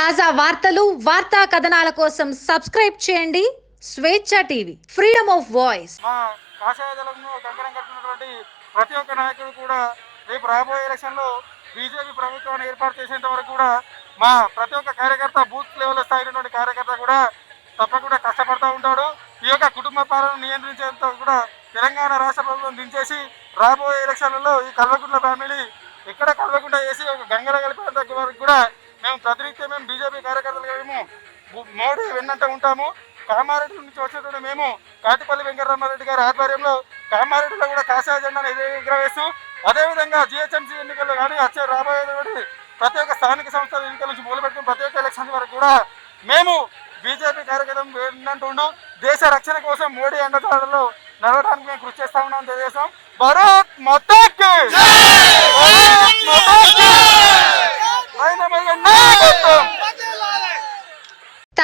తాజా వార్తలు వార్తా కథనాల కోసం సబ్స్క్రైబ్ చేయండి. స్వేచ్ఛ టీవీ ఫ్రీడమ్ ఆఫ్ వాయిస్. మా కంకణం కట్టినటువంటి ప్రతి ఒక్క నాయకుడు కూడా రేపు రాబోయే ఎలక్షన్లో బీజేపీ ప్రభుత్వాన్ని ఏర్పాటు చేసేంత వరకు కూడా మా ప్రతి ఒక్క కార్యకర్త బూత్ లెవెల్ స్థాయి కార్యకర్త కూడా తప్పకుండా కష్టపడతా ఉంటాడు. ఈ యొక్క కుటుంబ పాలన నియంత్రించేంత కూడా తెలంగాణ రాష్ట్ర ప్రభుత్వం దించేసి రాబోయే ఎలక్షన్లలో ఈ కల్వకుంట్ల ఫ్యామిలీ ఇక్కడ కల్వకుండా వేసి ఒక గంగర కలిపేంత వరకు కూడా మేము ప్రతినిత్యం మేము బీజేపీ కార్యకర్తలుగా మేము మోడీ వెన్నంట ఉంటాము. కామారెడ్డి నుంచి వచ్చేటువంటి మేము కాటిపల్లి వెంకటరామారెడ్డి గారి ఆధ్వర్యంలో కామారెడ్డిలో కూడా కాషాయ జెండాను ఎగురవేస్తూ అదేవిధంగా జిహెచ్ఎంసీ ఎన్నికల్లో కానీ వచ్చే రాబోయేటువంటి ప్రతి ఒక్క స్థానిక సంస్థల ఎన్నికల నుంచి మొదలుపెట్టిన ప్రతి ఒక్క ఎలక్షన్ వరకు కూడా మేము బీజేపీ కార్యక్రమం ఏంటంటుండు దేశ రక్షణ కోసం మోడీ అండదారులు నడవడానికి మేము కృషి చేస్తా ఉన్నాం తెలియజేస్తాం. భారత్ మొత్తం